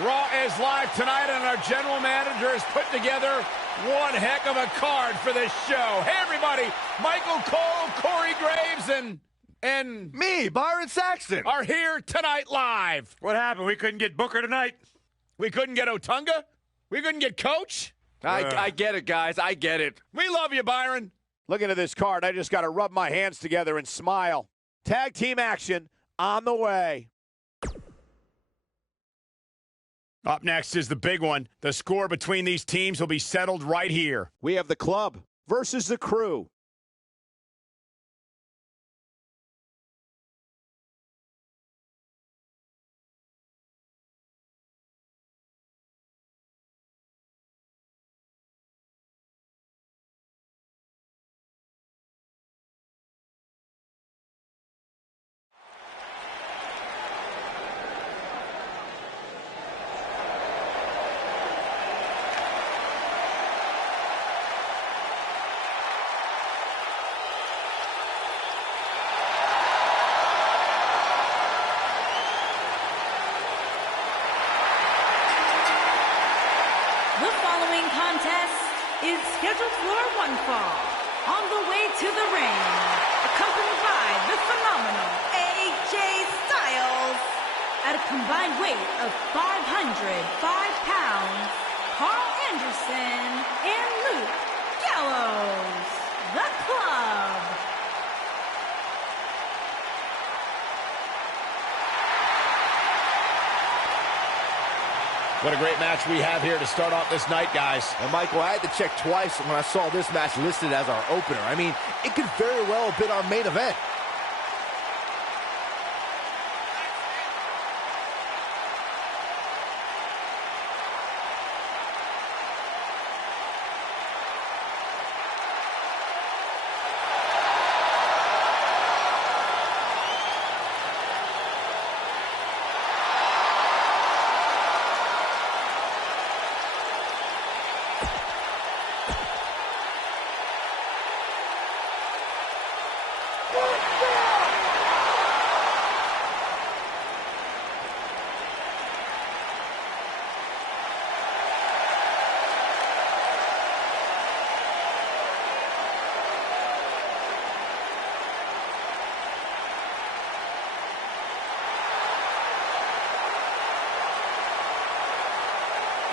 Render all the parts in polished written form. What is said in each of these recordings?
Raw is live tonight, and our general manager has put together one heck of a card for this show. Hey, everybody, Michael Cole, Corey Graves, and me, Byron Saxton, are here tonight live. What happened? We couldn't get Booker tonight? We couldn't get Otunga? We couldn't get Coach? I get it, guys. I get it. We love you, Byron. Looking at this card, I just got to rub my hands together and smile. Tag team action on the way. Up next is the big one. The score between these teams will be settled right here. We have the Club versus the Crew. The following contest is scheduled for one fall. On the way to the ring, accompanied by the phenomenal AJ Styles. At a combined weight of 505 pounds, Carl Anderson and Luke Gallows, the Club. What a great match we have here to start off this night, guys. And Michael, I had to check twice when I saw this match listed as our opener. I mean, it could very well have been our main event.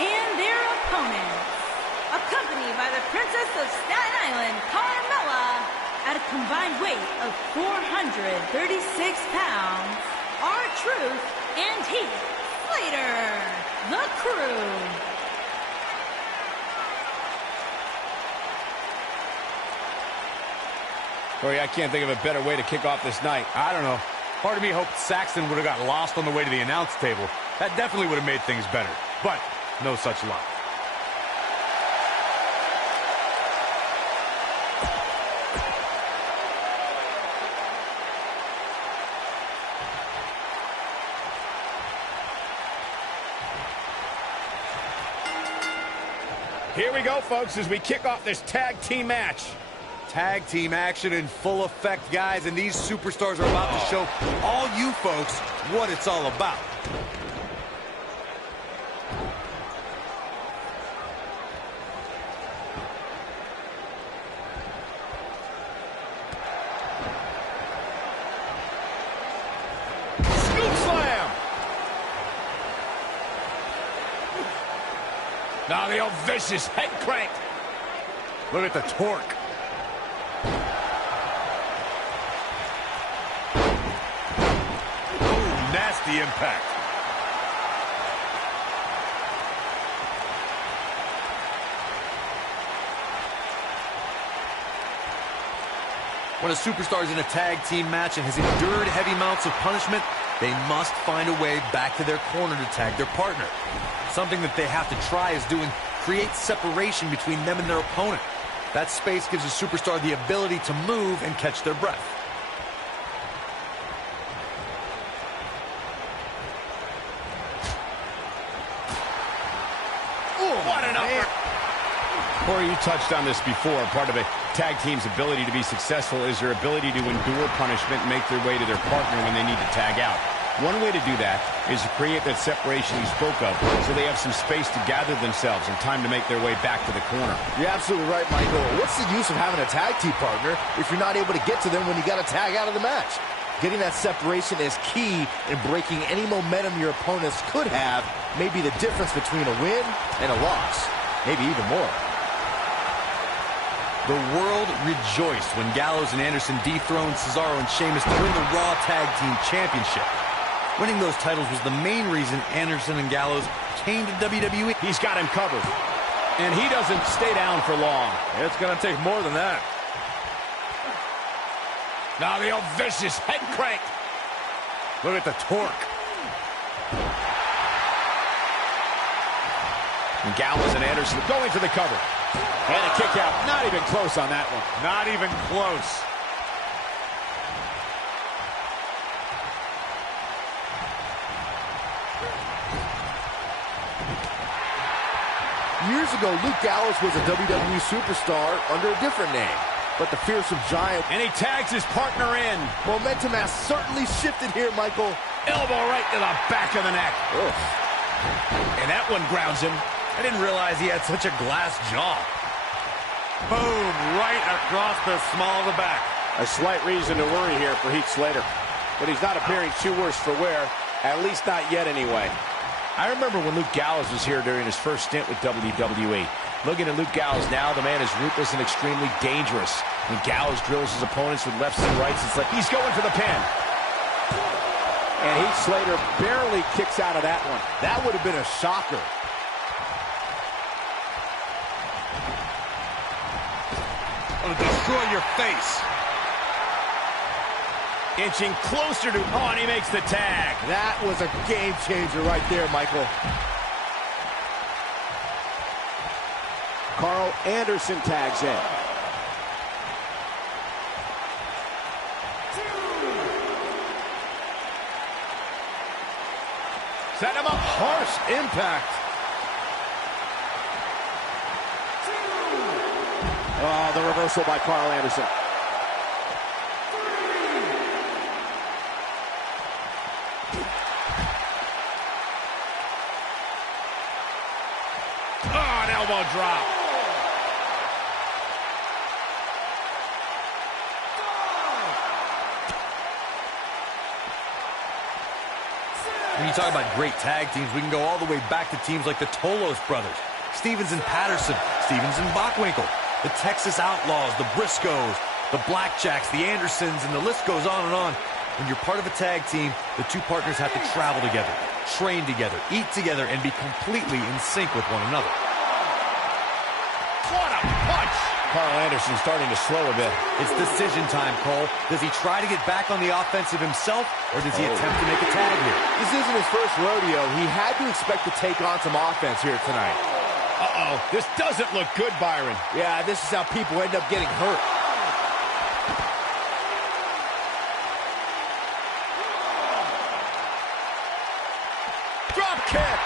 And their opponents, accompanied by the Princess of Staten Island, Carmella, at a combined weight of 436 pounds, R-Truth and Heath Slater, the Crew. Corey, I can't think of a better way to kick off this night. I don't know. Part of me hoped Saxton would have got lost on the way to the announce table. That definitely would have made things better. But no such luck. Here we go, folks, as we kick off this tag team match. Tag team action in full effect, guys, and these superstars are about to show all you folks what it's all about. Scoop slam! Now the old vicious head crank. Look at the torque. Nasty impact. When a superstar is in a tag team match and has endured heavy amounts of punishment, they must find a way back to their corner to tag their partner. Something that they have to try is doing create separation between them and their opponent. That space gives a superstar the ability to move and catch their breath. What an upper. Corey, you touched on this before. Part of a tag team's ability to be successful is their ability to endure punishment and make their way to their partner when they need to tag out. One way to do that is to create that separation you spoke of so they have some space to gather themselves and time to make their way back to the corner. You're absolutely right, Michael. What's the use of having a tag team partner if you're not able to get to them when you got to tag out of the match? Getting that separation is key in breaking any momentum your opponents could have. Maybe the difference between a win and a loss. Maybe even more. The world rejoiced when Gallows and Anderson dethroned Cesaro and Sheamus to win the Raw Tag Team Championship. Winning those titles was the main reason Anderson and Gallows came to WWE. He's got him covered. And he doesn't stay down for long. It's going to take more than that. Now the old vicious head crank. Look at the torque. And Gallows and Anderson going for the cover. And a kick out. Not even close on that one. Not even close. Years ago, Luke Gallows was a WWE superstar under a different name. But the fearsome giant... And he tags his partner in. Momentum has certainly shifted here, Michael. Elbow right to the back of the neck. Ugh. And that one grounds him. I didn't realize he had such a glass jaw. Boom, right across the small of the back. A slight reason to worry here for Heath Slater. But he's not appearing too worse for wear. At least not yet, anyway. I remember when Luke Gallows was here during his first stint with WWE. Looking at Luke Gallows now, the man is ruthless and extremely dangerous. When Gallows drills his opponents with lefts and rights, it's like he's going for the pin. And Heath Slater barely kicks out of that one. That would have been a shocker. It'll destroy your face. Inching closer to... Oh, and he makes the tag. That was a game changer right there, Michael. Carl Anderson tags in. Set him up. Harsh impact. Oh, the reversal by Carl Anderson. Oh, an elbow drop. When you talk about great tag teams, we can go all the way back to teams like the Tolos brothers, Stevens and Patterson, Stevens and Bockwinkel, the Texas Outlaws, the Briscoes, the Blackjacks, the Andersons, and the list goes on and on. When you're part of a tag team, the two partners have to travel together, train together, eat together, and be completely in sync with one another. What a punch! Carl Anderson starting to slow a bit. It's decision time, Cole. Does he try to get back on the offensive himself, or does he attempt to make a tag here? This isn't his first rodeo. He had to expect to take on some offense here tonight. Uh-oh, this doesn't look good, Byron. Yeah, this is how people end up getting hurt. Drop kick!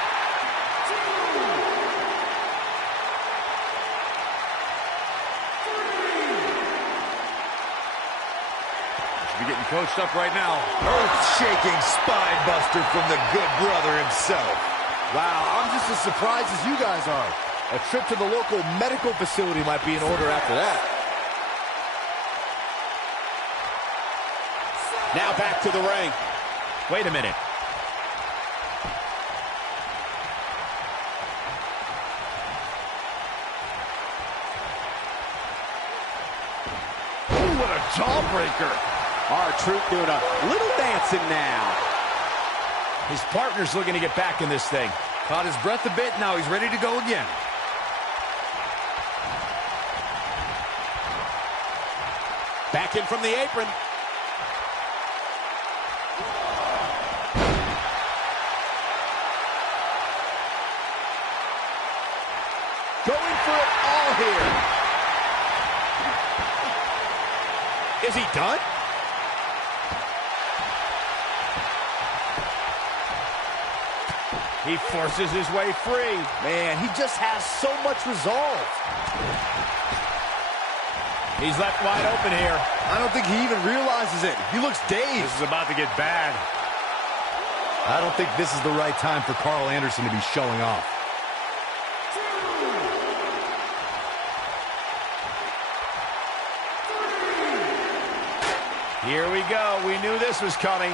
Be getting coached up right now. Earth-shaking spine buster from the good brother himself. Wow, I'm just as surprised as you guys are. A trip to the local medical facility might be in order after that. Now back to the ring. Wait a minute. Ooh, what a jawbreaker. R-Truth doing a little dancing now. His partner's looking to get back in this thing. Caught his breath a bit, now he's ready to go again. Back in from the apron. Going for it all here. Is he done? He forces his way free. Man, he just has so much resolve. He's left wide open here. I don't think he even realizes it. He looks dazed. This is about to get bad. I don't think this is the right time for Carl Anderson to be showing off. Here we go. We knew this was coming.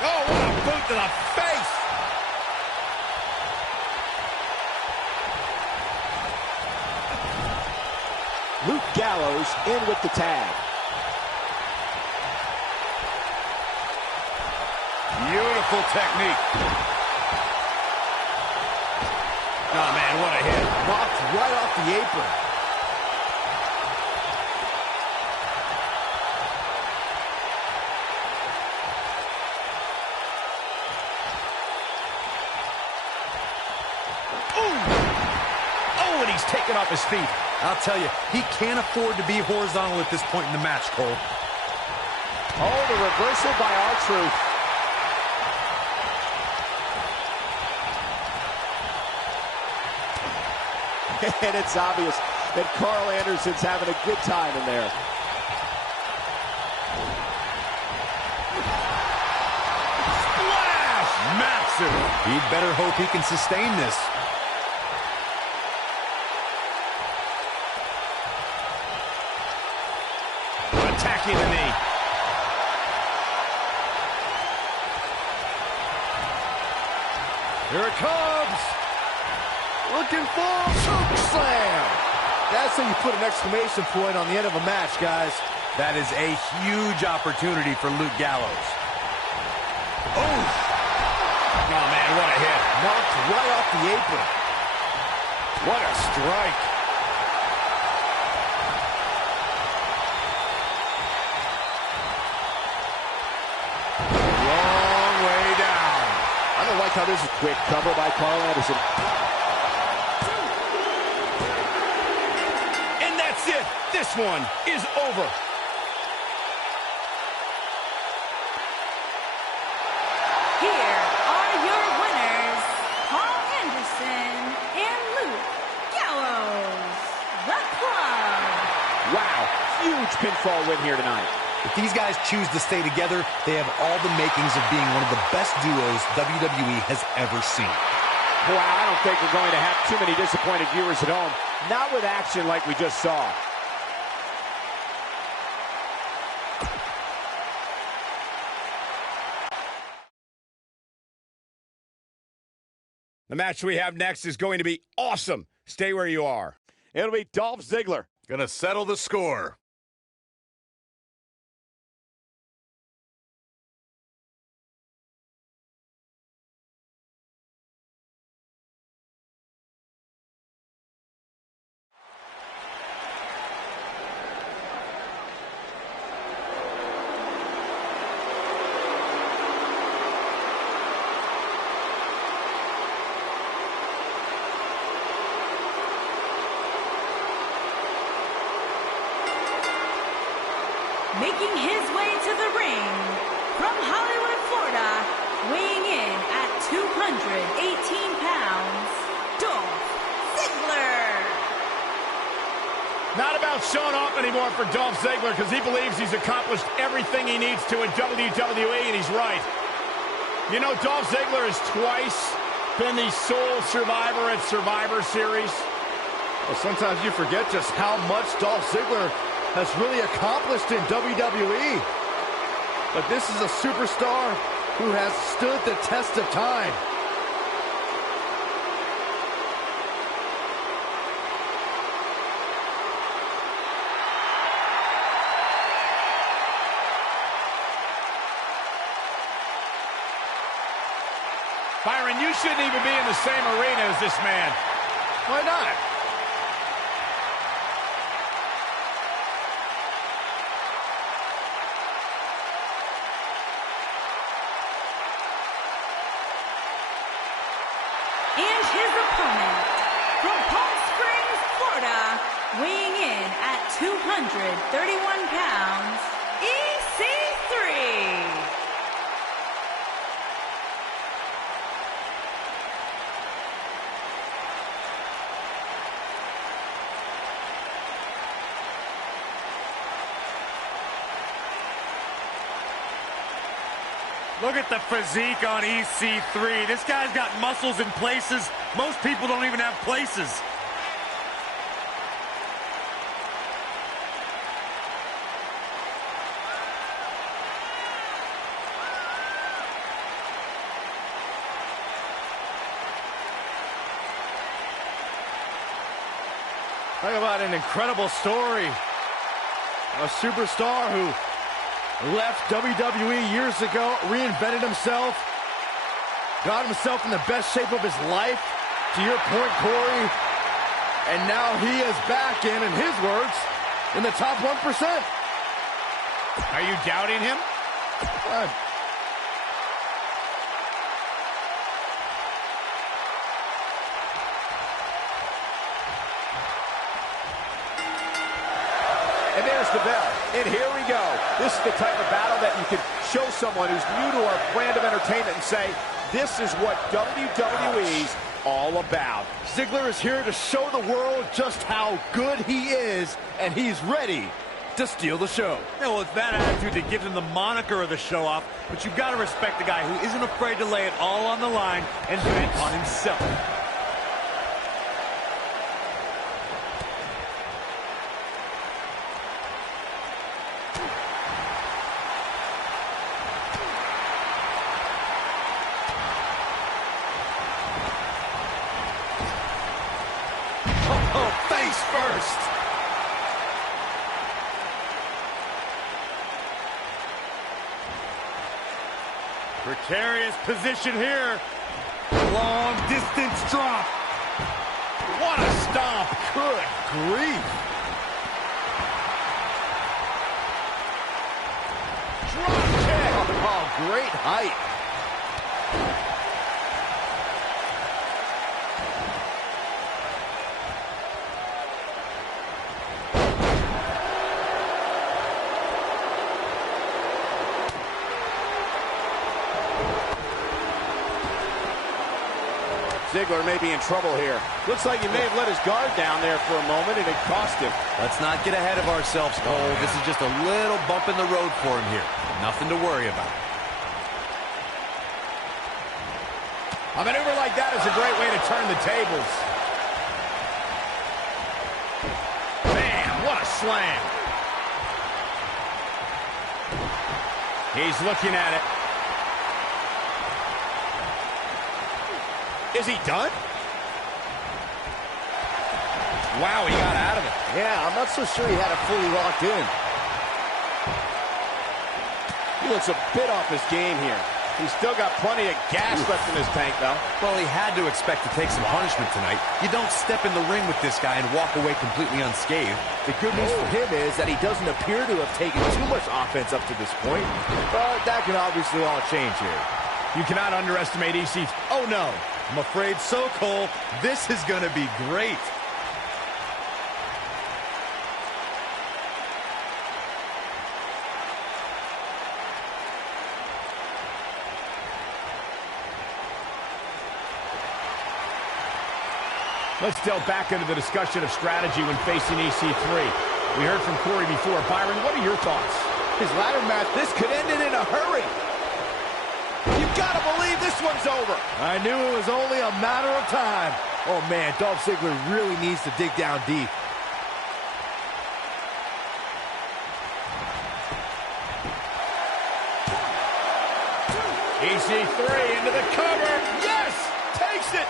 Oh, what a boot to the face! Luke Gallows in with the tag. Beautiful technique. Oh, man, what a hit. Knocked right off the apron. Oh, and he's taken off his feet. I'll tell you, he can't afford to be horizontal at this point in the match, Cole. Oh, the reversal by R-Truth. And it's obvious that Carl Anderson's having a good time in there. Splash! Massive. He'd better hope he can sustain this. Attacking the knee. Here it comes. Looking for choke slam. That's how you put an exclamation point on the end of a match, guys. That is a huge opportunity for Luke Gallows. Oh, man, what a hit. Knocked right off the apron. What a strike. Long way down. I don't like how this is quick cover by Carl Anderson. And that's it. This one is over. Here are your winners, Carl Anderson and Luke Gallows, the Club. Wow, huge pinfall win here tonight. If these guys choose to stay together, they have all the makings of being one of the best duos WWE has ever seen. Wow, I don't think we're going to have too many disappointed viewers at home. Not with action like we just saw. The match we have next is going to be awesome. Stay where you are. It'll be Dolph Ziggler. Gonna settle the score. Making his way to the ring from Hollywood, Florida, weighing in at 218 pounds, Dolph Ziggler. Not about showing off anymore for Dolph Ziggler because he believes he's accomplished everything he needs to in WWE, and he's right. You know, Dolph Ziggler has twice been the sole survivor at Survivor Series. Well, sometimes you forget just how much Dolph Ziggler has really accomplished in WWE. But this is a superstar who has stood the test of time. Byron, you shouldn't even be in the same arena as this man. Why not? And his opponent, from Palm Springs, Florida, weighing in at 231 pounds, EC3. Look at the physique on EC3. This guy's got muscles in places most people don't even have places. Talk about an incredible story. A superstar who left WWE years ago, reinvented himself, got himself in the best shape of his life, to your point, Corey, and now he is back in his words, in the top 1%. Are you doubting him? And there's the bell. And here we go. This is the type of battle that you can show someone who's new to our brand of entertainment and say, this is what WWE's all about. Ziggler is here to show the world just how good he is, and he's ready to steal the show. Yeah, well, it's that attitude that gives him the moniker of the show-off, but you've got to respect the guy who isn't afraid to lay it all on the line and bet on himself. Oh, face first. Precarious position here. Long distance drop. What a stomp. Good grief. Drop kick. Oh, great height. Ziggler may be in trouble here. Looks like he may have let his guard down there for a moment, and it cost him. Let's not get ahead of ourselves, Cole. This is just a little bump in the road for him here. Nothing to worry about. A maneuver like that is a great way to turn the tables. Man, what a slam. He's looking at it. Is he done? Wow, he got out of it. Yeah, I'm not so sure he had it fully locked in. He looks a bit off his game here. He's still got plenty of gas left in his tank, though. Well, he had to expect to take some punishment tonight. You don't step in the ring with this guy and walk away completely unscathed. The good news for him is that he doesn't appear to have taken too much offense up to this point, but that can obviously all change here. You cannot underestimate EC. Oh, no. I'm afraid so, Cole. This is going to be great. Let's delve back into the discussion of strategy when facing EC3. We heard from Corey before. Byron, what are your thoughts? His ladder match, this could end it in a hurry. You've got to believe this one's over. I knew it was only a matter of time. Oh, man, Dolph Ziggler really needs to dig down deep. EC3 into the cover. Yes! Takes it!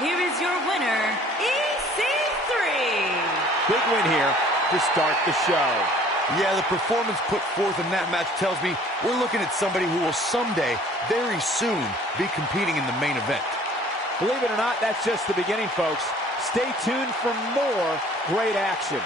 Here is your winner, EC3. Big win here to start the show. Yeah, the performance put forth in that match tells me we're looking at somebody who will someday, very soon, be competing in the main event. Believe it or not, that's just the beginning, folks. Stay tuned for more great action.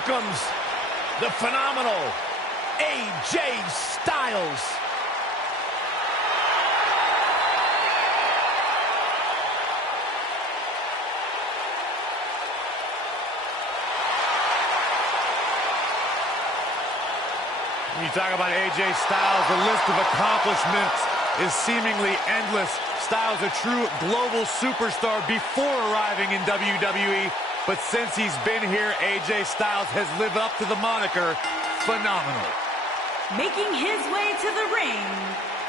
welcomes the phenomenal AJ Styles. When you talk about AJ Styles, the list of accomplishments is seemingly endless. Styles, a true global superstar before arriving in WWE, but since he's been here, AJ Styles has lived up to the moniker phenomenal. Making his way to the ring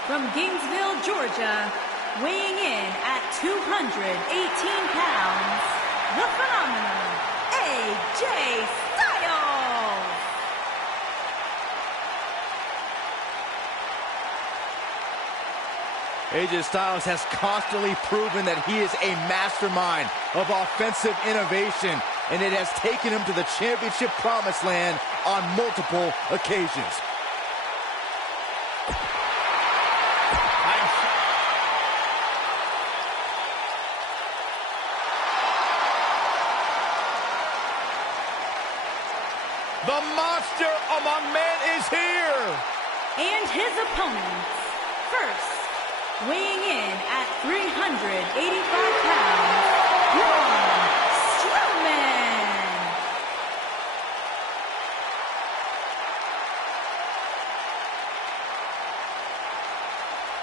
from Gainesville, Georgia, weighing in at 218 pounds, the phenomenal AJ Styles. AJ Styles has constantly proven that he is a mastermind of offensive innovation, and it has taken him to the championship promised land on multiple occasions. The monster among men is here. And his opponents, first, weighing in at 385 pounds, Braun Strowman.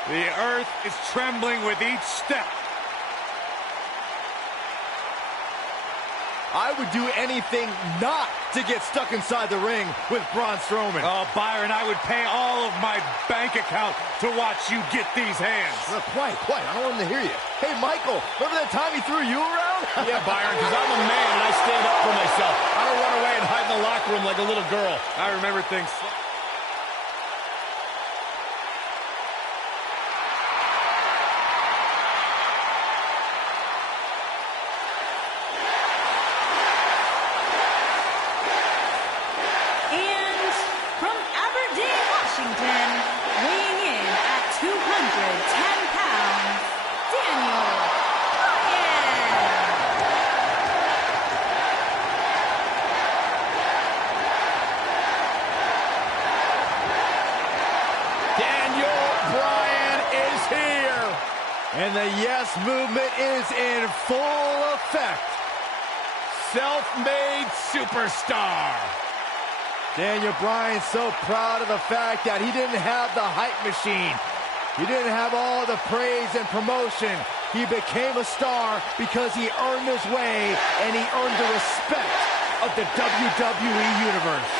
The earth is trembling with each step. I would do anything not to get stuck inside the ring with Braun Strowman. Oh, Byron, I would pay all of my bank account to watch you get these hands. Quiet. I don't want him to hear you. Hey, Michael, remember that time he threw you around? Yeah, Byron, because I'm a man and I stand up for myself. I don't run away and hide in the locker room like a little girl. I remember things. Weighing in at 210 pounds, Daniel Bryan. Daniel Bryan is here. And the yes movement is in full effect. Self-made superstar. Daniel Bryan so proud of the fact that he didn't have the hype machine. He didn't have all the praise and promotion. He became a star because he earned his way and he earned the respect of the WWE Universe.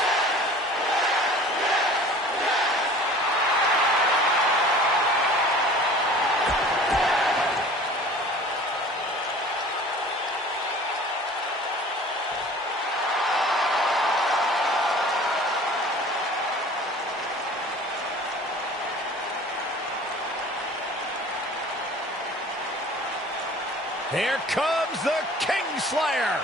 Here comes the Kingslayer.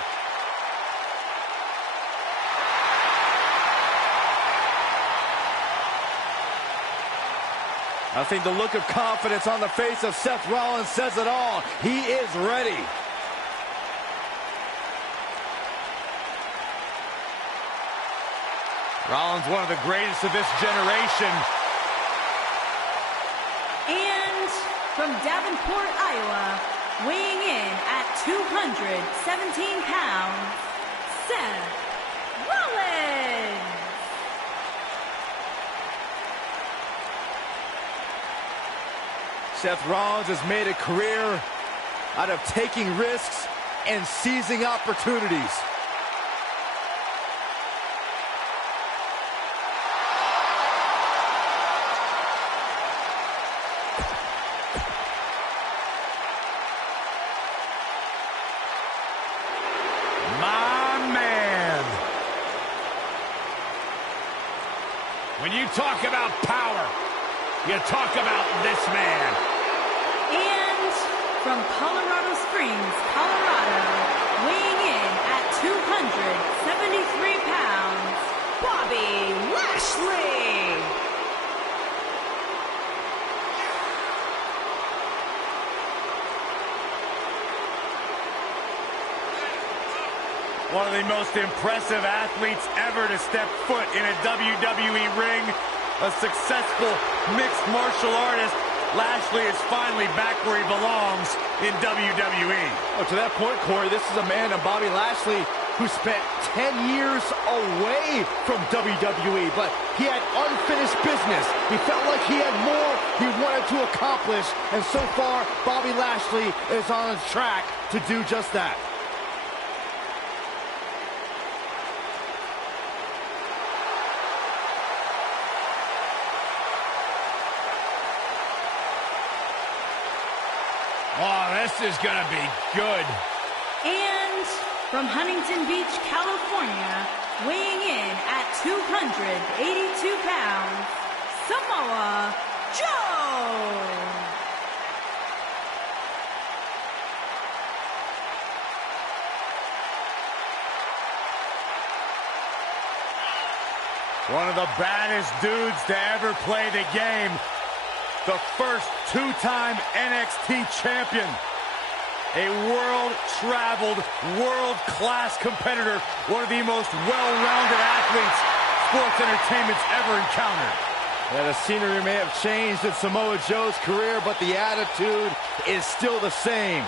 I think the look of confidence on the face of Seth Rollins says it all. He is ready. Rollins, one of the greatest of this generation. And from Davenport, Iowa, weighing in at 217 pounds, Seth Rollins. Seth Rollins has made a career out of taking risks and seizing opportunities. When you talk about power, you talk about this man. And from Colorado Springs, Colorado, weighing in at 273 pounds, Bobby Lashley. One of the most impressive athletes ever to step foot in a WWE ring. A successful mixed martial artist. Lashley is finally back where he belongs in WWE. Oh, to that point, Corey, this is a man, Bobby Lashley, who spent 10 years away from WWE, but he had unfinished business. He felt like he had more he wanted to accomplish, and so far, Bobby Lashley is on a track to do just that. Oh, this is going to be good. And from Huntington Beach, California, weighing in at 282 pounds, Samoa Joe. One of the baddest dudes to ever play the game. The first two-time NXT champion. A world-traveled, world-class competitor. One of the most well-rounded athletes sports entertainment's ever encountered. Yeah, the scenery may have changed in Samoa Joe's career, but the attitude is still the same.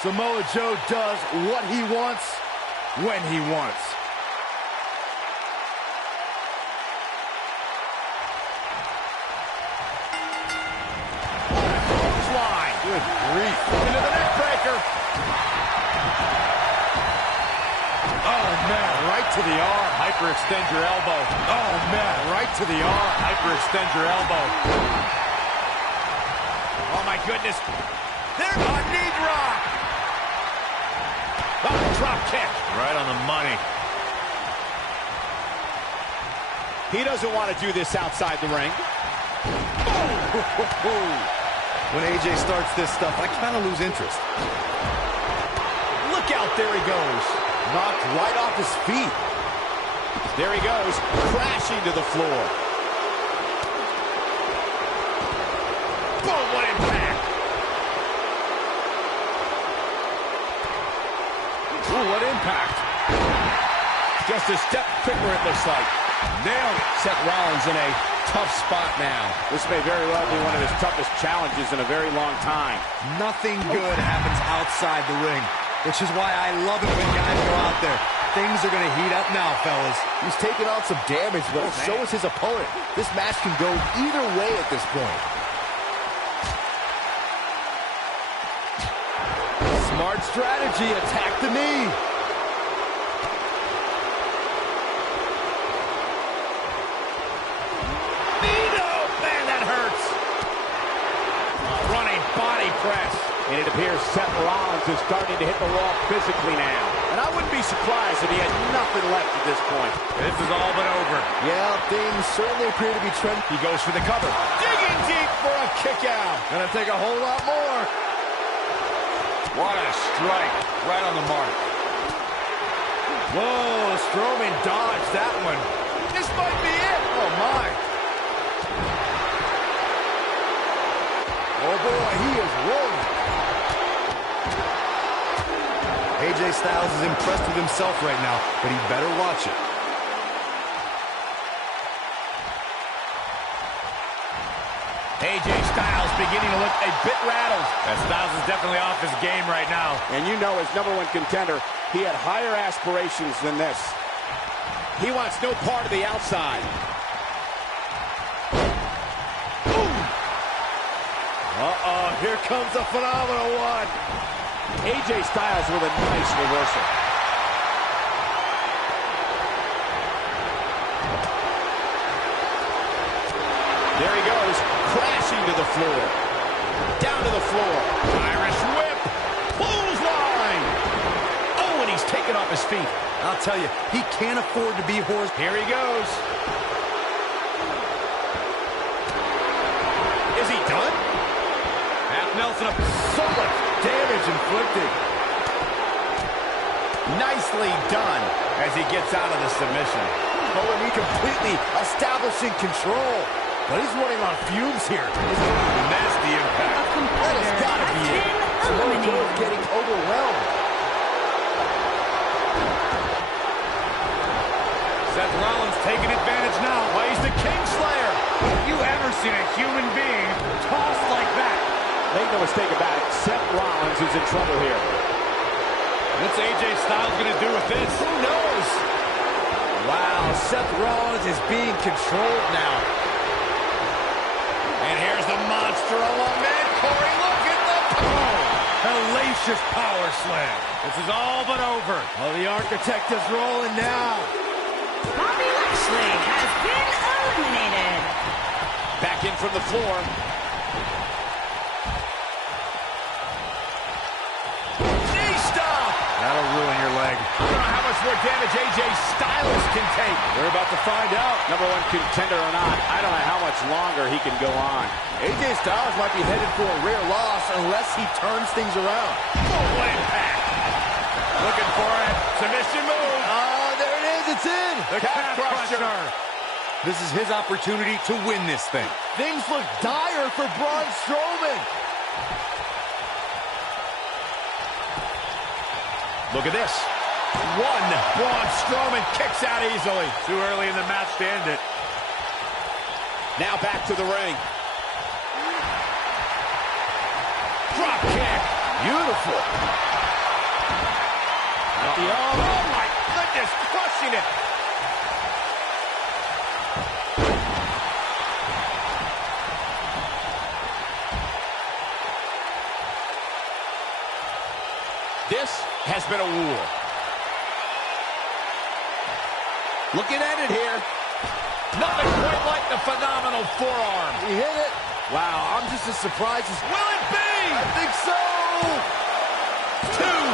Samoa Joe does what he wants, when he wants. Good grief. Into the neck breaker. Oh, man, right to the arm. Hyperextend your elbow. Oh, man, right to the arm. Hyperextend your elbow. Oh, my goodness. There's a knee drop. Oh, drop kick. Right on the money. He doesn't want to do this outside the ring. When AJ starts this stuff, I kind of lose interest. Look out, there he goes. Knocked right off his feet. There he goes, crashing to the floor. Boom, what impact. Ooh, what impact. Just a step quicker, it looks like. Nailed it. Seth Rollins in a tough spot now. This may very well be one of his toughest challenges in a very long time. Nothing good happens outside the ring, which is why I love it when guys go out there. Things are going to heat up now, fellas. He's taking on some damage, but so is his opponent. This match can go either way at this point. Smart strategy, attack the knee. Press. And it appears Seth Rollins is starting to hit the wall physically now. And I wouldn't be surprised if he had nothing left at this point. This is all but over. Yeah, things certainly appear to be trending. He goes for the cover. Digging deep for a kick out. Gonna take a whole lot more. What a strike. Right on the mark. Whoa, Strowman dodged that one. This might be it. Oh, my. Oh, boy, he is rolling. AJ Styles is impressed with himself right now, but he better watch it. AJ Styles beginning to look a bit rattled. Styles is definitely off his game right now. And you know, as #1 contender, he had higher aspirations than this. He wants no part of the outside. Uh-oh, here comes a phenomenal one. AJ Styles with a nice reversal. There he goes, crashing to the floor. Down to the floor. Irish whip. Clothesline. Oh, and he's taken off his feet. I'll tell you, he can't afford to be horsed. Here he goes. Is he done? Half Nelson up. So much damage inflicted. Nicely done as he gets out of the submission. Oh, and he completely establishing control. But he's running on fumes here. Nasty A impact. That competitor has got to has be it. been Samoa Joe is eliminated. getting overwhelmed. Seth Rollins taking advantage now. Well, he's the Kingslayer. Have you ever seen a human being tossed like that? Make no mistake about it, Seth Rollins is in trouble here. What's AJ Styles going to do with this? Who knows? Wow, Seth Rollins is being controlled now. And here's the monster along man. Corey, look at the power. Hellacious power slam. This is all but over. Oh, the Architect is rolling now. Bobby Lashley has been eliminated. Back in from the floor. Knee stop. That'll ruin your leg. I don't know how much more damage AJ Styles can take. We're about to find out. Number one contender or not, I don't know how much longer he can go on. AJ Styles might be headed for a rare loss unless he turns things around. Full impact. Looking for it. Submission move. Oh, there it is. It's in. The calf crusher. This is his opportunity to win this thing. Things look dire for Braun Strowman. Look at this. One. Braun Strowman kicks out easily. Too early in the match to end it. Now back to the ring. Drop kick. Beautiful. Oh, my goodness. Crushing it. This has been a war. Looking at it here. Nothing quite like the phenomenal forearm. He hit it. Wow, I'm just as surprised as... Will it be? I think so. Two.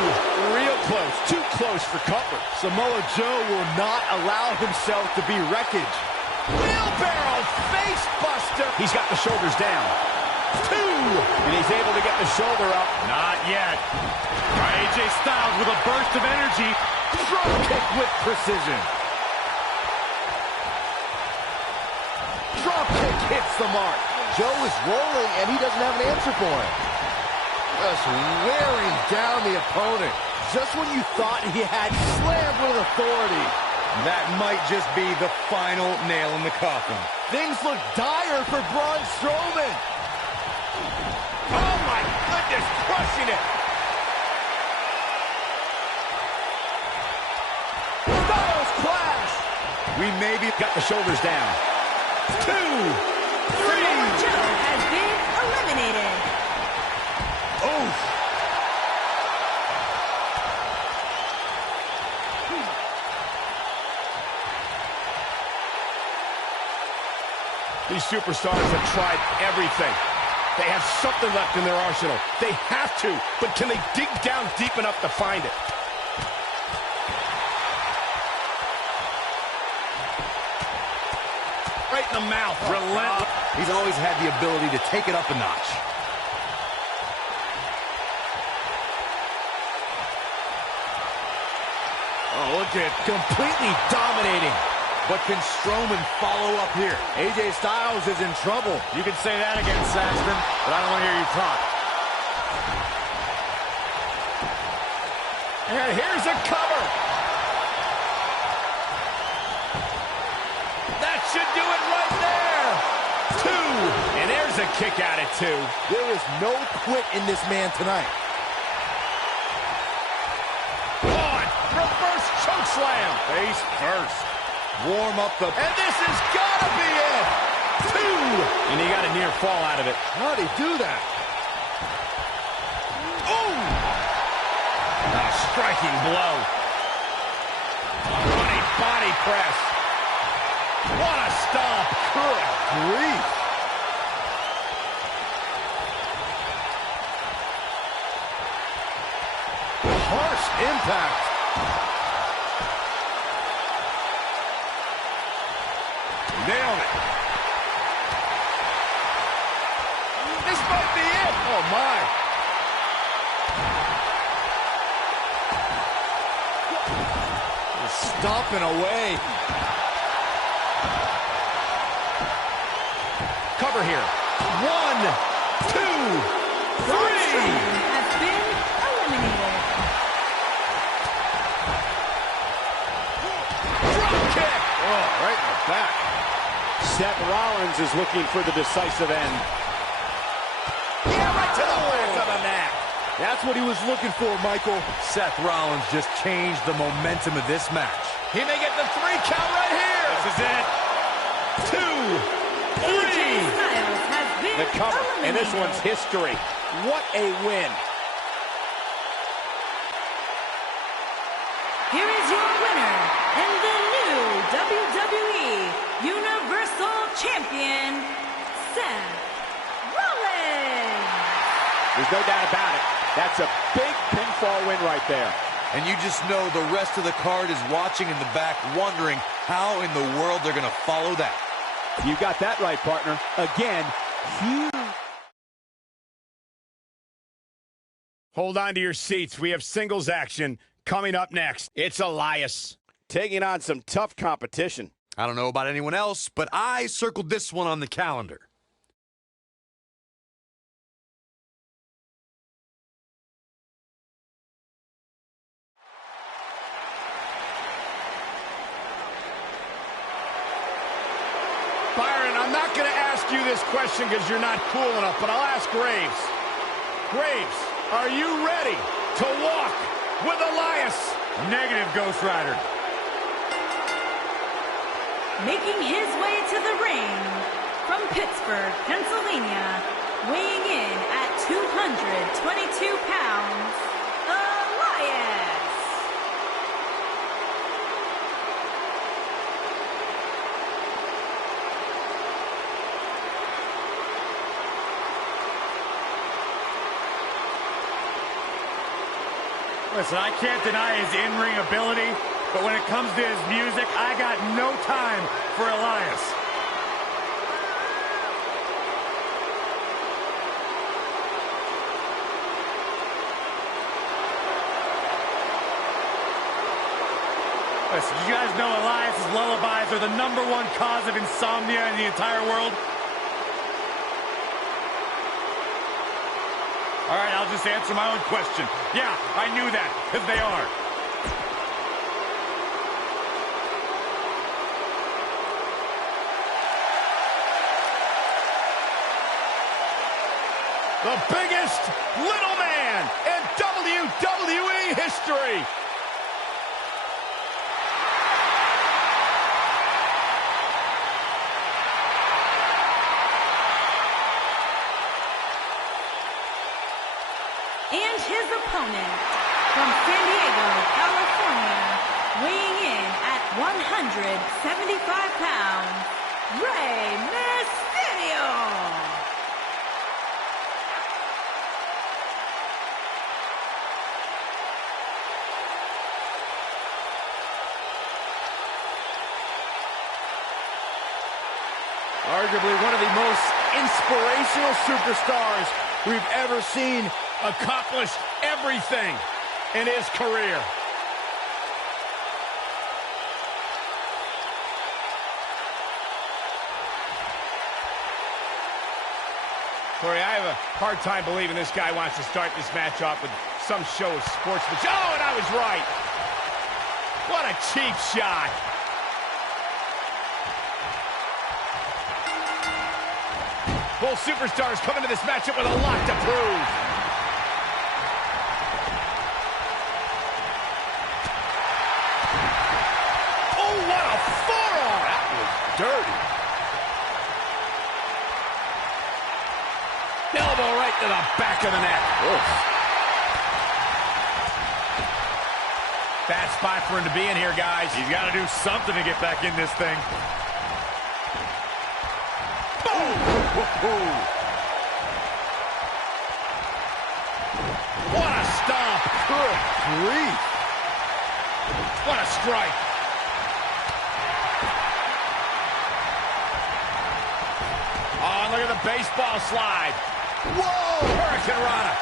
Real close. Too close for comfort. Samoa Joe will not allow himself to be wreckage. Wheelbarrow face buster. He's got the shoulders down. Two. And he's able to get the shoulder up. Not yet. AJ Styles with a burst of energy. Drop kick with precision. Drop kick hits the mark. Joe is rolling, and he doesn't have an answer for it. Just wearing down the opponent. Just when you thought he had slammed with authority. That might just be the final nail in the coffin. Things look dire for Braun Strowman. Oh, my goodness. Crushing it. Styles clash. We maybe Got the shoulders down. Two. Samoa Joe has been eliminated. Oof. These superstars have tried everything. They have something left in their arsenal. They have to, but can they dig down deep enough to find it? Right in the mouth. relentless. He's always had the ability to take it up a notch. Oh, look at completely dominating. But can Strowman follow up here? AJ Styles is in trouble. You can say that again, Saxton, but I don't want to hear you talk. And here's a cover. That should do it right there. Two. And there's a kick out at two. There is no quit in this man tonight. One. Reverse choke slam. Face first. Warm up the... And this has got to be it. Two. And he got a near fall out of it. How did he do that? Ooh. A striking blow. Running body press. What a stomp. Good grief. Harsh impact. Nailed it. This might be it. Oh, my. Stomping away. Cover here. One, two, three. Has been eliminated. Drop kick. Seth Rollins is looking for the decisive end. Yeah, right to the back of the neck. That's what he was looking for, Michael. Seth Rollins just changed the momentum of this match. He may get the 3 count right here. This is it. 2, 3. AJ Styles has been The cover, and this eliminated. one's history. What a win. Here is your winner and the new WWE Universal Champion, Seth Rollins. There's no doubt about it. That's a big pinfall win right there. And you just know the rest of the card is watching in the back, wondering how in the world they're going to follow that. You got that right, partner. Again, huge. Hold on to your seats. We have singles action coming up next. It's Elias Taking on some tough competition. I don't know about anyone else, but I circled this one on the calendar. Byron, I'm not going to ask you this question because you're not cool enough, but I'll ask Graves. Graves, are you ready to walk with Elias? Negative, Ghost Rider. Making his way to the ring from Pittsburgh, Pennsylvania, weighing in at 222 pounds, Elias. Listen, I can't deny his in-ring ability, but when it comes to his music, I got no time for Elias. Listen, you guys know Elias's lullabies are the #1 cause of insomnia in the entire world? All right, I'll just answer my own question. Yeah, I knew that, because they are. The biggest little man in WWE history. And his opponent from San Diego, California, weighing in at 175 pounds, Rey Mysterio. Arguably one of the most inspirational superstars we've ever seen. Accomplished everything in his career. Corey, I have a hard time believing this guy wants to start this match off with some show of sportsmanship. Oh, and I was right. What a cheap shot. Both superstars come into this matchup with a lot to prove. Oh, what a forearm! That was dirty. Elbow right to the back of the neck. Oof. Bad spot for him to be in here, guys. He's got to do something to get back in this thing. What a stomp! Good grief. What a strike! Oh, look at the baseball slide. Whoa! Hurricane Rana.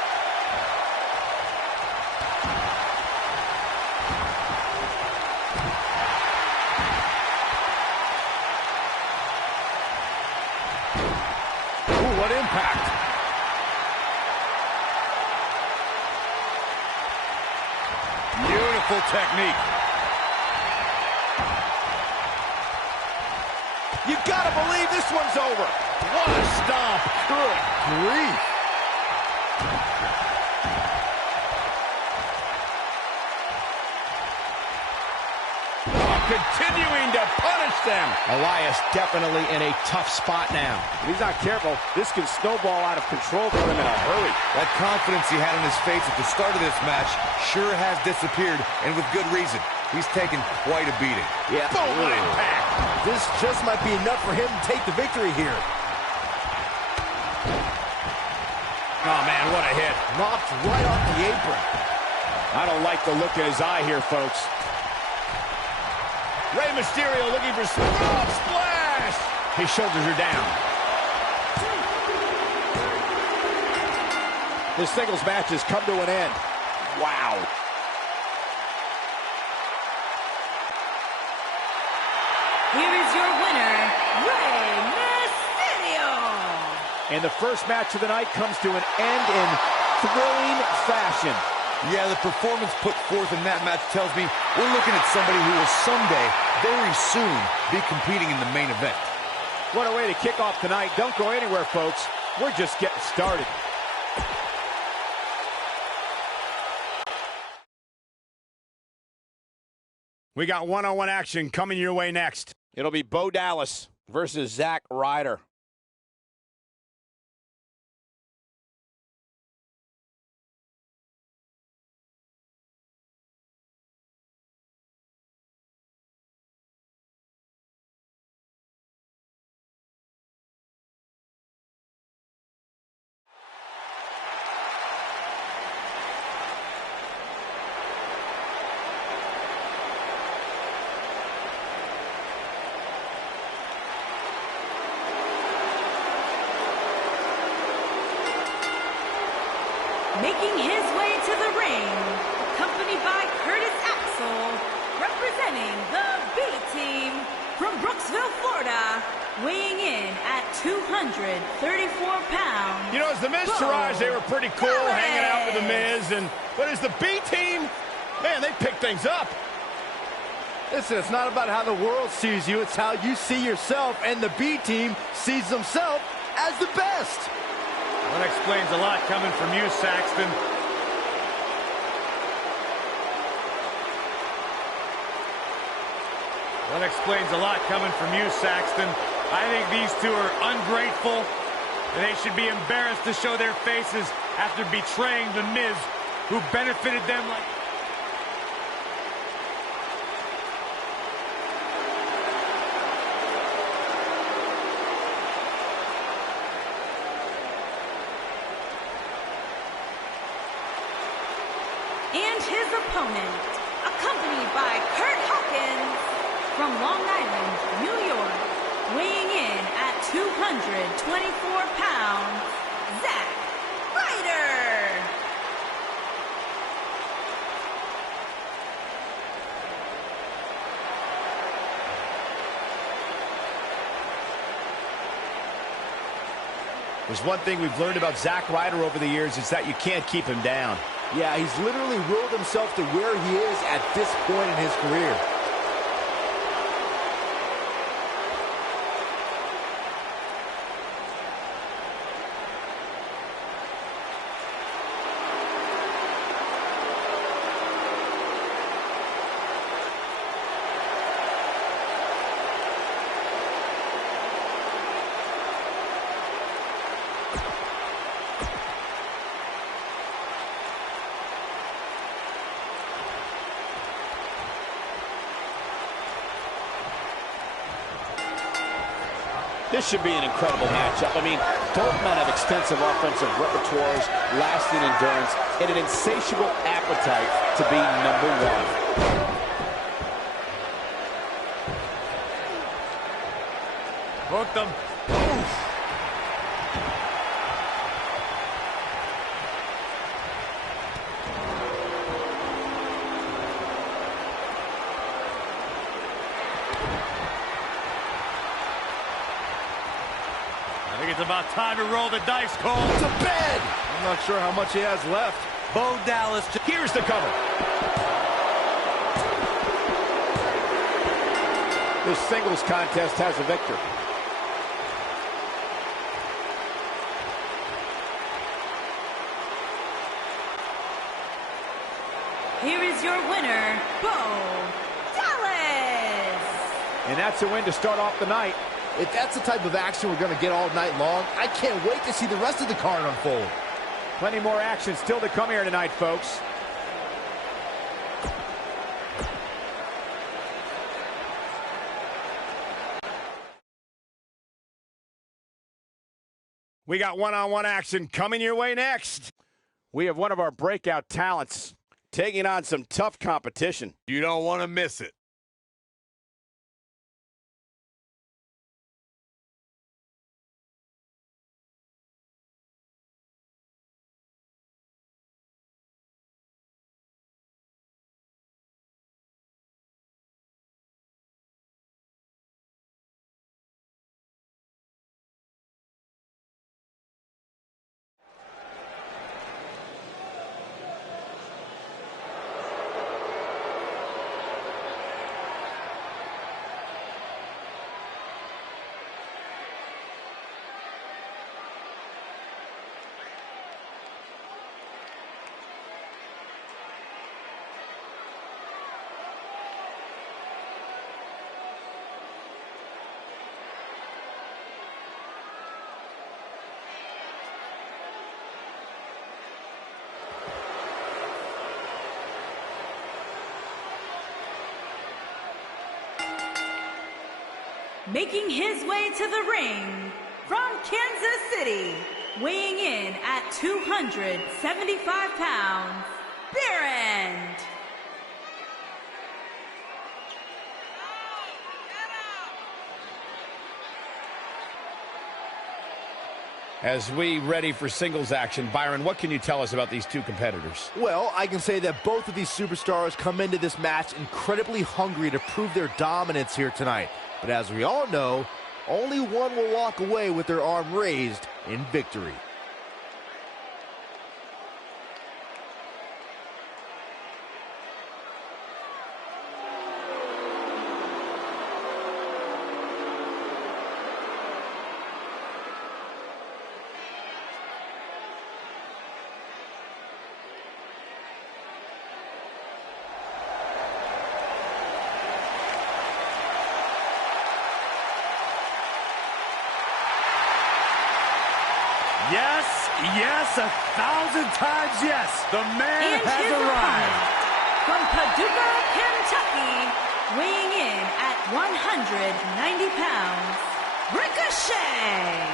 Ooh, what impact. Beautiful technique. You gotta believe this one's over. What a stomp. Good grief. Continuing to punish them. Elias definitely in a tough spot now. If he's not careful, this can snowball out of control for him in a hurry. That confidence he had on his face at the start of this match sure has disappeared, and with good reason. He's taken quite a beating. Yeah. Boom, what impact. This just might be enough for him to take the victory here. Oh, man, what a hit. Knocked right off the apron. I don't like the look in his eye here, folks. Rey Mysterio looking for frog splash. His shoulders are down. This singles match has come to an end. Wow. Here is your winner, Rey Mysterio. And the first match of the night comes to an end in thrilling fashion. Yeah, the performance put forth in that match tells me we're looking at somebody who will someday, very soon, be competing in the main event. What a way to kick off tonight. Don't go anywhere, folks. We're just getting started. We got one-on-one action coming your way next. It'll be Bo Dallas versus Zack Ryder. Making his way to the ring, accompanied by Curtis Axel, representing the B-Team from Brooksville, Florida, weighing in at 234 pounds. You know, as the Miz Taraj, they were pretty cool hanging out with the Miz. But as the B-Team, man, they pick things up. Listen, it's not about how the world sees you, it's how you see yourself, and the B-Team sees themselves as the best. That explains a lot coming from you, Saxton. That explains a lot coming from you, Saxton. I think these two are ungrateful, and they should be embarrassed to show their faces after betraying the Miz, who benefited them like... And his opponent, accompanied by Kurt Hawkins from Long Island, New York, weighing in at 224 pounds, Zack Ryder. There's one thing we've learned about Zack Ryder over the years is that you can't keep him down. Yeah, he's literally willed himself to where he is at this point in his career. This should be an incredible matchup. I mean, both men have extensive offensive repertoires, lasting endurance, and an insatiable appetite to be number one. Hooked them. Oof. I think it's about time to roll the dice, Cole. To bed! I'm not sure how much he has left. Bo Dallas. Here's the cover. This singles contest has a victor. Here is your winner, Bo Dallas. And that's a win to start off the night. If that's the type of action we're going to get all night long, I can't wait to see the rest of the card unfold. Plenty more action still to come here tonight, folks. We got one-on-one action coming your way next. We have one of our breakout talents taking on some tough competition. You don't want to miss it. Making his way to the ring from Kansas City, weighing in at 275 pounds, Baron. As we ready for singles action, Byron, what can you tell us about these two competitors? Well, I can say that both of these superstars come into this match incredibly hungry to prove their dominance here tonight. But as we all know, only one will walk away with their arm raised in victory. Yes, yes, 1,000 times yes. The man And has his arrived. opponent, from Paducah, Kentucky, weighing in at 190 pounds, Ricochet.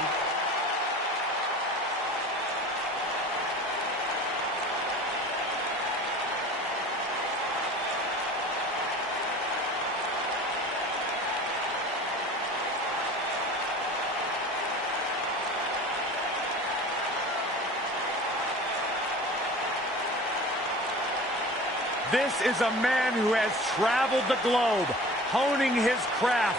This is a man who has traveled the globe, honing his craft,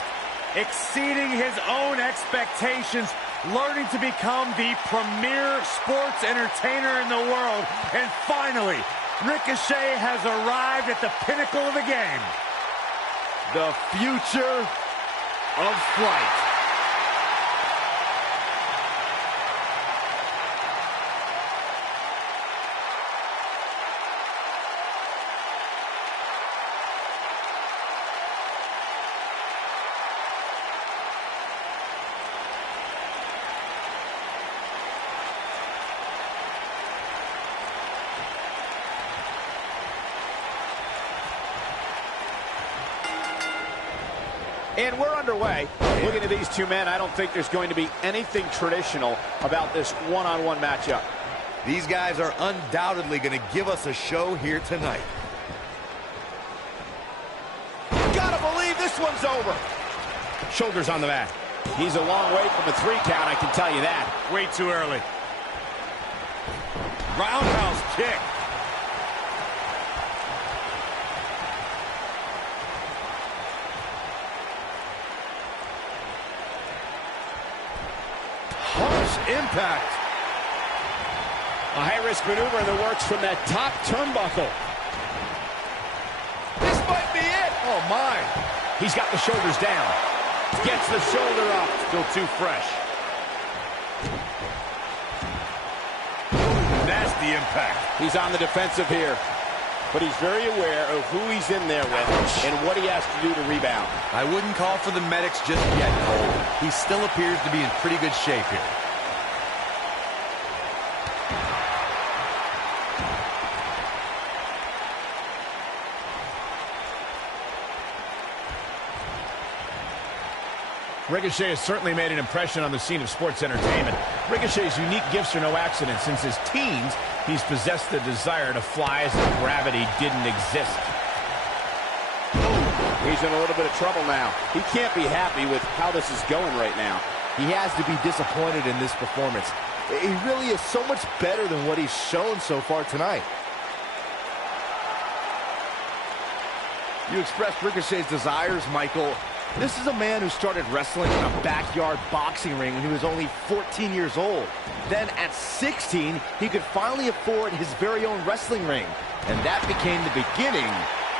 exceeding his own expectations, learning to become the premier sports entertainer in the world. And finally, Ricochet has arrived at the pinnacle of the game. The future of flight. And we're underway. Looking at these two men, I don't think there's going to be anything traditional about this one-on-one matchup. These guys are undoubtedly going to give us a show here tonight. Gotta believe this one's over. Shoulders on the mat. He's a long way from a 3 count, I can tell you that. Way too early. Roundhouse kick. Impact. A high-risk maneuver in the works from that top turnbuckle. This might be it. Oh, my. He's got the shoulders down. Gets the shoulder up. Still too fresh. Nasty impact. He's on the defensive here. But he's very aware of who he's in there with and what he has to do to rebound. I wouldn't call for the medics just yet, Cole. He still appears to be in pretty good shape here. Ricochet has certainly made an impression on the scene of sports entertainment. Ricochet's unique gifts are no accident. Since his teens, he's possessed the desire to fly as if gravity didn't exist. He's in a little bit of trouble now. He can't be happy with how this is going right now. He has to be disappointed in this performance. He really is so much better than what he's shown so far tonight. You expressed Ricochet's desires, Michael. This is a man who started wrestling in a backyard boxing ring when he was only 14 years old. Then at 16, he could finally afford his very own wrestling ring. And that became the beginning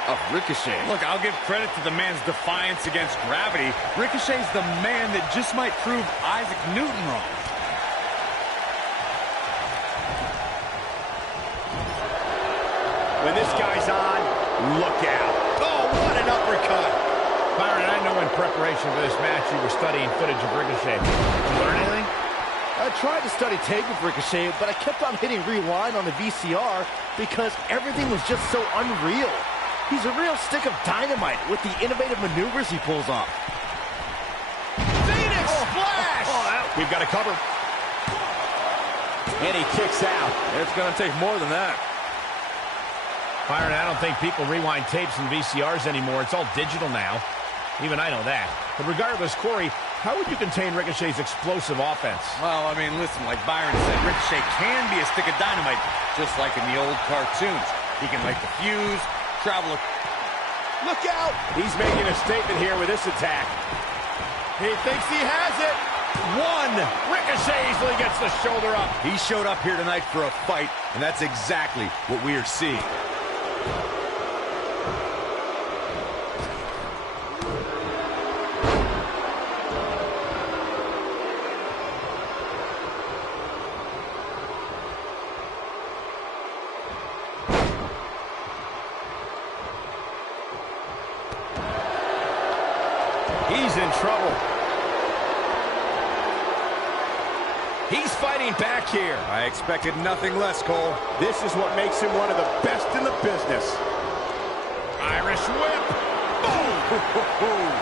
of Ricochet. Look, I'll give credit to the man's defiance against gravity. Ricochet's the man that just might prove Isaac Newton wrong. When this guy's on, look out. Oh, what an uppercut. Byron, I know in preparation for this match you were studying footage of Ricochet. Did you learn anything? I tried to study tape of Ricochet, but I kept on hitting rewind on the VCR because everything was just so unreal. He's a real stick of dynamite with the innovative maneuvers he pulls off. Phoenix Splash! We've got a cover. And he kicks out. It's going to take more than that. Byron, I don't think people rewind tapes and VCRs anymore. It's all digital now. Even I know that. But regardless, Corey, how would you contain Ricochet's explosive offense? Well, I mean, listen, like Byron said, Ricochet can be a stick of dynamite, just like in the old cartoons. He can light the fuse, travel. Look out! He's making a statement here with this attack. He thinks he has it. One. Ricochet easily gets the shoulder up. He showed up here tonight for a fight, and that's exactly what we are seeing. He's in trouble. He's fighting back here. I expected nothing less, Cole. This is what makes him one of the best in the business. Irish whip. Boom!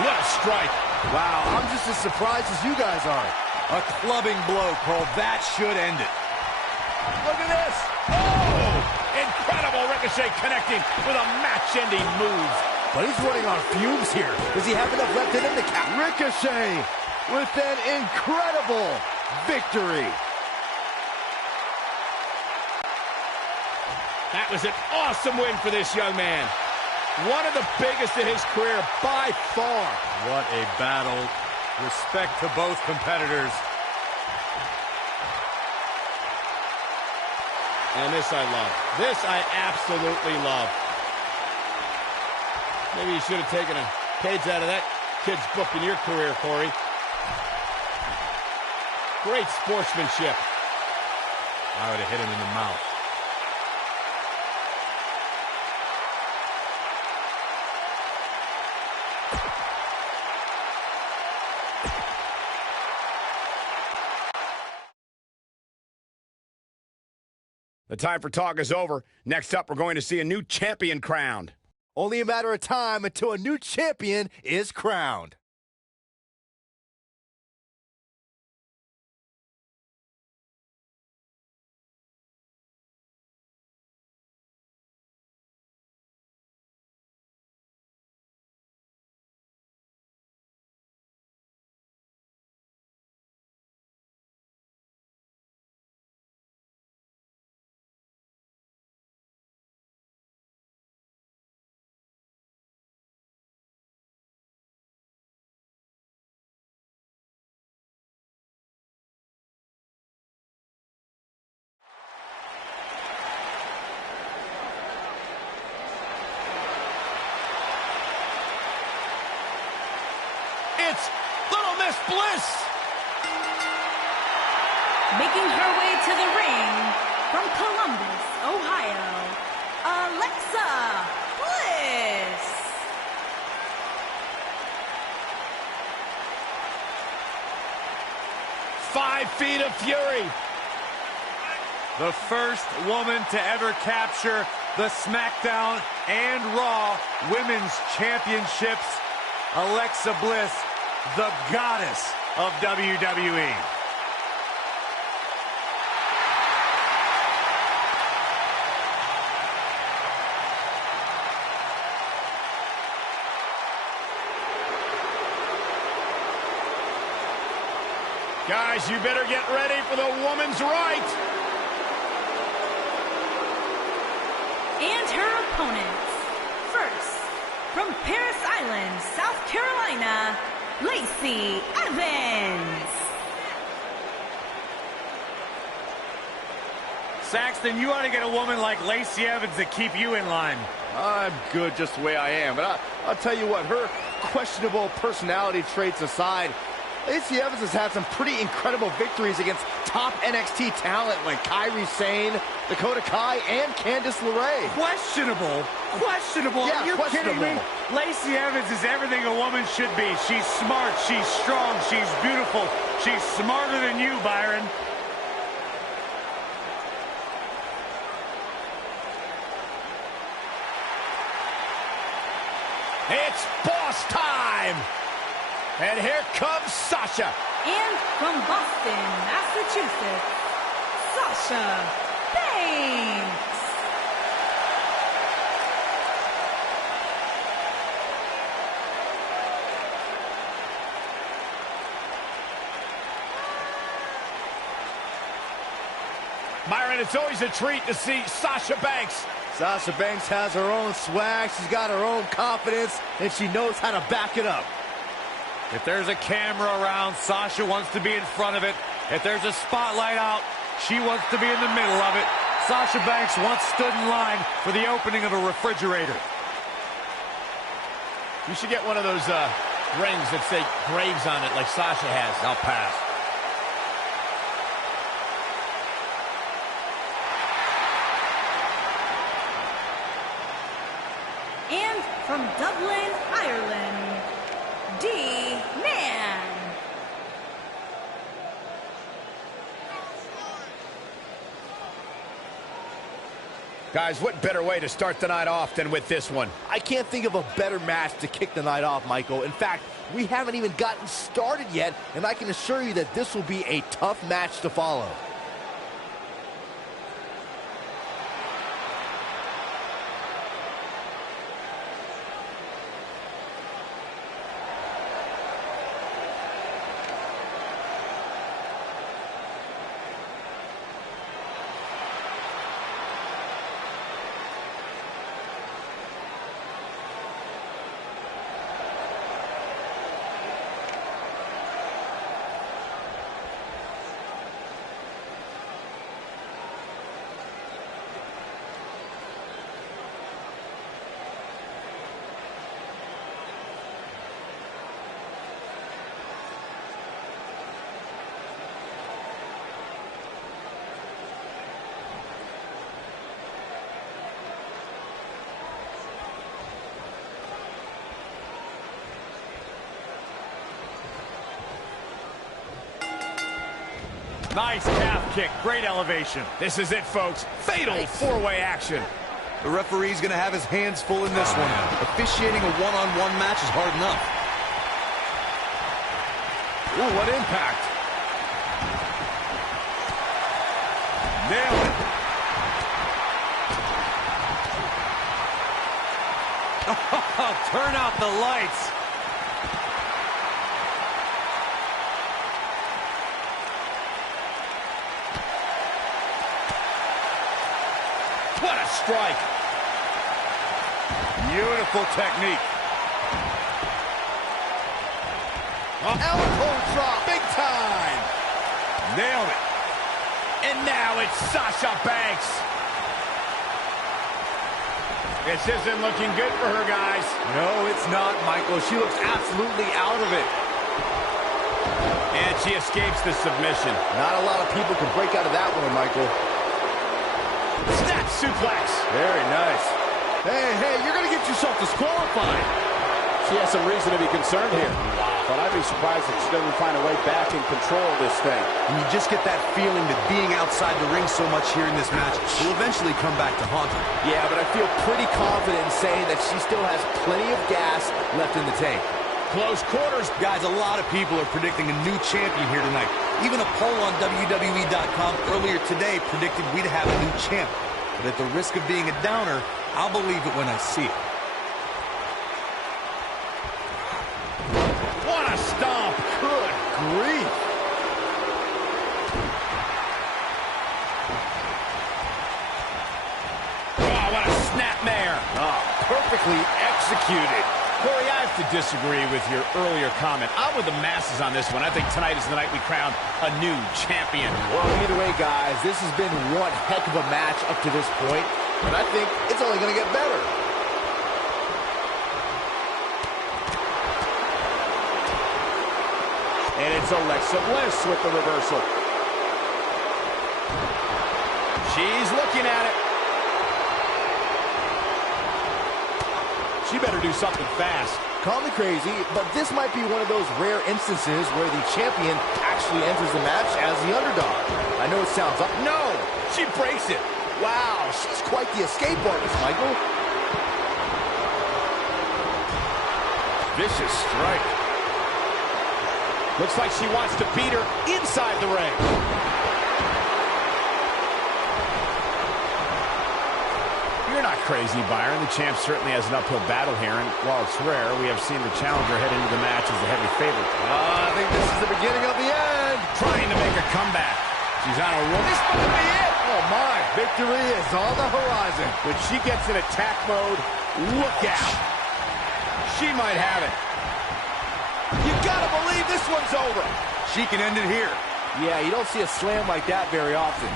What a strike. Wow, I'm just as surprised as you guys are. A clubbing blow, Cole. That should end it. Look at this. Oh! Incredible. Ricochet connecting with a match-ending move. But he's running on fumes here. Does he have enough left in him to count? Ricochet with an incredible victory. That was an awesome win for this young man. One of the biggest in his career by far. What a battle. Respect to both competitors. And this I love. This I absolutely love. Maybe you should have taken a page out of that kid's book in your career, Corey. Great sportsmanship. I would have hit him in the mouth. The time for talk is over. Next up, we're going to see a new champion crowned. Only a matter of time until a new champion is crowned. It's Little Miss Bliss. Making her way to the ring from Columbus, Ohio, Alexa Bliss. Five feet of fury. The first woman to ever capture the SmackDown and Raw Women's Championships, Alexa Bliss, the goddess of WWE. Guys, you better get ready for the woman's right. And her opponents. First, from Paris Island, South Carolina, Lacey Evans. Saxton, you ought to get a woman like Lacey Evans to keep you in line. I'm good just the way I am, but I'll tell you what, her questionable personality traits aside, Lacey Evans has had some pretty incredible victories against top NXT talent like Kairi Sane, Dakota Kai, and Candice LeRae. Questionable? Questionable? Yeah, Are you kidding me? questionable. Lacey Evans is everything a woman should be. She's smart, she's strong, she's beautiful. She's smarter than you, Byron. It's boss time. And here comes Sasha. And from Boston, Massachusetts, Sasha Banks. Byron, it's always a treat to see Sasha Banks. Sasha Banks has her own swag, she's got her own confidence, and she knows how to back it up. If there's a camera around, Sasha wants to be in front of it. If there's a spotlight out, she wants to be in the middle of it. Sasha Banks once stood in line for the opening of a refrigerator. You should get one of those rings that say Graves on it like Sasha has. I'll pass. And from Dublin, Ireland, D-Man. Guys, what better way to start the night off than with this one? I can't think of a better match to kick the night off, Michael. In fact, we haven't even gotten started yet, and I can assure you that this will be a tough match to follow. Nice calf kick, great elevation. This is it, folks. Fatal four-way action. The referee's going to have his hands full in this one. Officiating a one-on-one match is hard enough. Ooh, what impact. Nailed it. Turn out the lights. What a strike. Beautiful technique. Elbow drop, big time. Nailed it. And now it's Sasha Banks. This isn't looking good for her, guys. No, it's not, Michael. She looks absolutely out of it. And she escapes the submission. Not a lot of people can break out of that one, Michael. Snap suplex. Very nice. Hey, you're going to get yourself disqualified. She has some reason to be concerned here. But I'd be surprised if she doesn't find a way back in control of this thing. And you just get that feeling that being outside the ring so much here in this match will eventually come back to haunt her. Yeah, but I feel pretty confident in saying that she still has plenty of gas left in the tank. Close quarters. Guys, a lot of people are predicting a new champion here tonight. Even a poll on WWE.com earlier today predicted we'd have a new champ. But at the risk of being a downer, I'll believe it when I see it. What a stomp. Good grief. Oh, what a snapmare. Oh, perfectly executed. Corey, I have to disagree with your earlier comment. I'm with the masses on this one. I think tonight is the night we crown a new champion. Well, either way, guys, this has been one heck of a match up to this point, and I think it's only going to get better. And it's Alexa Bliss with the reversal. She's looking at it. She better do something fast. Call me crazy, but this might be one of those rare instances where the champion actually enters the match as the underdog. I know it sounds up. No, she breaks it. Wow, she's quite the escape artist, Michael. Vicious strike. Looks like she wants to beat her inside the ring. You're not crazy, Byron. The champ certainly has an uphill battle here, and while it's rare, we have seen the challenger head into the match as the heavy favorite. I think this is the beginning of the end. Trying to make a comeback. She's on a roll. This might be it. Oh, my. Victory is on the horizon. When she gets in attack mode, look out. She might have it. You gotta believe this one's over. She can end it here. Yeah, you don't see a slam like that very often.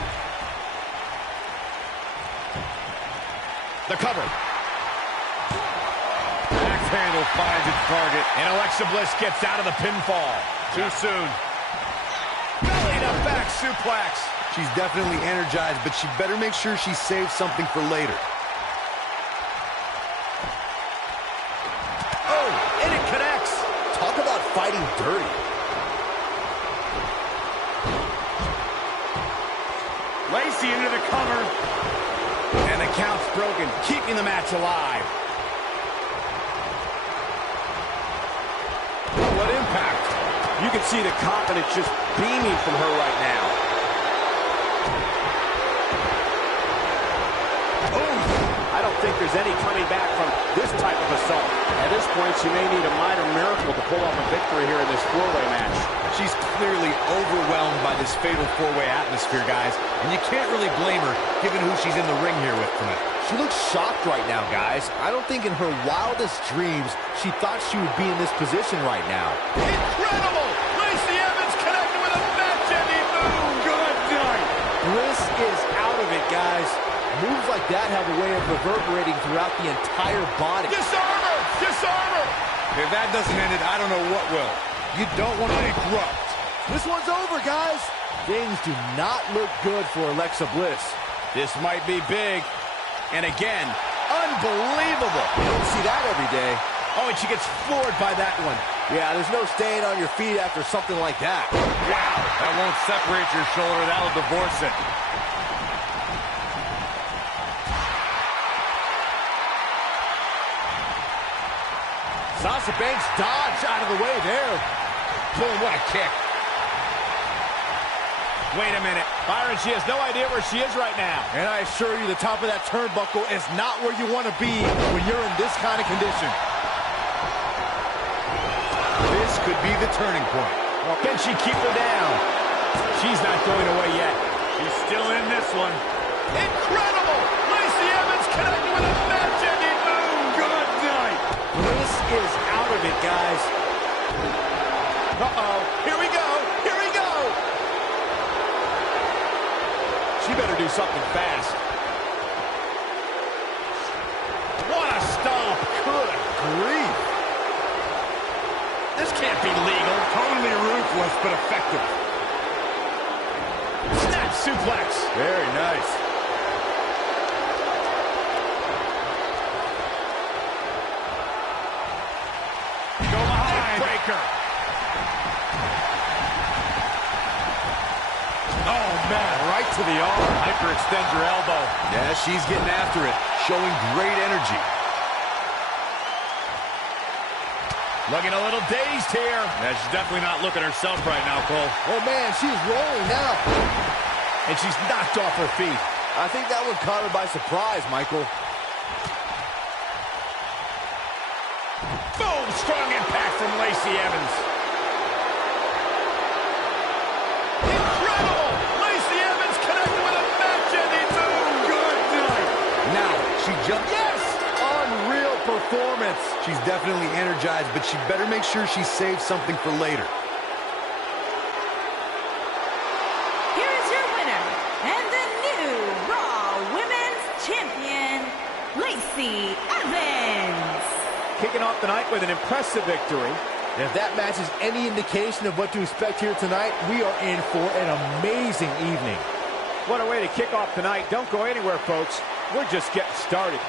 The cover. Axe handle finds its target. And Alexa Bliss gets out of the pinfall. Too soon. Belly to back suplex. She's definitely energized, but she better make sure she saves something for later. Oh, and it connects. Talk about fighting dirty. Lacey into the cover. And the count's broken, keeping the match alive. What impact. You can see the confidence just beaming from her right now. I don't think there's any coming back from this type of assault. At this point, she may need a minor miracle to pull off a victory here in this four-way match. She's clearly overwhelmed by this fatal four-way atmosphere, guys, and you can't really blame her given who she's in the ring here with tonight. She looks shocked right now, guys. I don't think in her wildest dreams she thought she would be in this position right now. Incredible! Lacey Evans connected with a match-ending move. Good night. Bliss is out of it, guys. Moves like that have a way of reverberating throughout the entire body. Disarm her! Disarm her! If that doesn't end it, I don't know what will. You don't want to erupt. This one's over, guys. Things do not look good for Alexa Bliss. This might be big. And again, unbelievable. You don't see that every day. Oh, and she gets floored by that one. Yeah, there's no staying on your feet after something like that. Wow. That won't separate your shoulder. That'll divorce it. Sasha Banks dodged out of the way there. Boom, what a kick. Wait a minute. Byron, she has no idea where she is right now. And I assure you, the top of that turnbuckle is not where you want to be when you're in this kind of condition. This could be the turning point. Well, can she keep her down? She's not going away yet. She's still in this one. Incredible! Lacey Evans connected with a match-ending move. Good night. Bliss is out of it, guys. Uh-oh. Here we go. Here we go. She better do something fast. What a stomp. Good grief. This can't be legal. Totally ruthless, but effective. Snap suplex. Very nice. Go behind. Breaker. Oh, man, right to the arm. Hyperextend your elbow. Yeah, she's getting after it, showing great energy. Looking a little dazed here. Yeah, she's definitely not looking herself right now, Cole. Oh, man, she's rolling now. And she's knocked off her feet. I think that one caught her by surprise, Michael. Boom! Strong impact from Lacey Evans. Incredible! Lacey Evans connected with a match-ending move. Good night. Now, she jumped. Yes! Unreal performance. She's definitely energized, but she better make sure she saves something for later. Here is your winner, and the new Raw Women's Champion, Lacey Evans. Kicking off the night with an impressive victory. And if that match is any indication of what to expect here tonight, we are in for an amazing evening. What a way to kick off the night. Don't go anywhere, folks. We're just getting started.